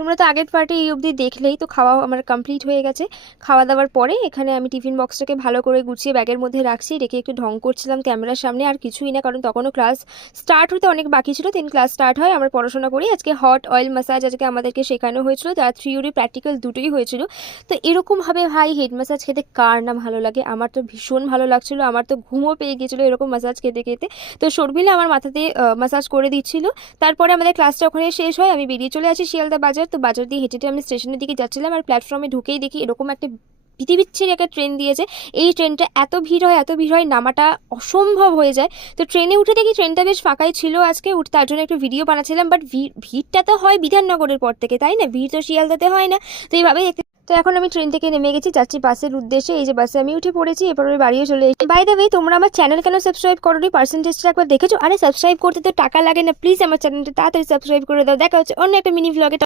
তোমরা তো আগের পার্টে এই অবধি দেখলেই, তো খাওয়া আমার কমপ্লিট হয়ে গেছে। খাওয়া দাওয়ার পরে এখানে আমি টিফিন বক্সটাকে ভালো করে গুছিয়ে ব্যাগের মধ্যে রাখছি, রেখে একটু ঢং করছিলাম ক্যামেরার সামনে, আর কিছুই না, কারণ তখনও ক্লাস স্টার্ট হতে অনেক বাকি ছিল। 3 ক্লাস স্টার্ট হয়, আমরা পড়াশোনা করি। আজকে হট অয়েল ম্যাসাজ আজকে আমাদেরকে শেখানো হয়েছিল, যার থিওরি প্র্যাকটিক্যাল দুটোই হয়েছিল। তো এরকমভাবে ভাই হেড ম্যাসাজ খেতে কার না ভালো লাগে, আমার তো ভীষণ ভালো লাগছিলো, আমার তো ঘুমও পেয়ে গিয়েছিলো এরকম ম্যাসাজ খেতে খেতে। তো শর্মিলা আমার মাথাতে ম্যাসাজ করে দিচ্ছিল। তারপরে আমাদের ক্লাসটা ওখানে শেষ হয়, আমি বেরিয়ে চলে আসি শিয়ালদা বাজার। তো বাজার দিয়ে হেঁটে হেঁটে আমি স্টেশনের দিকে যাচ্ছিলাম, আর প্ল্যাটফর্মে ঢুকেই দেখি এরকম একটা বিচ্ছিরি একটা ট্রেন দিয়েছে। এই ট্রেনটা এত ভিড় হয়, এত ভিড় হয়, নামাটা অসম্ভব হয়ে যায়। তো ট্রেনে উঠে দেখি ট্রেনটা বেশ ফাঁকাই ছিল আজকে, তার জন্য একটু ভিডিও বানাচ্ছিলাম। বাট ভিড়টা তো হয় বিধাননগরের পর থেকে, তাই না? ভিড় তো শিয়ালদাতে হয় না। তো এইভাবেই দেখতে, তো এখন আমি ট্রেন থেকে নেমে গেছি, যাচ্ছি বাসের উদ্দেশ্যে। এই যে বাসে আমি উঠে পড়েছি, এরপর আমি বাড়িও চলে এসেছি। বাই দ্য ওয়ে, তোমরা আমার চ্যানেল কেন সাবস্ক্রাইব করোনি? পার্সেন্টেজটা একবার দেখেছো? আরে সাবস্ক্রাইব করতে তো টাকা লাগে না, প্লিজ আমার চ্যানেলটা তাড়াতাড়ি সাবস্ক্রাইব করে দাও। দেখা হচ্ছে অন্য একটা মিনি ভ্লগে।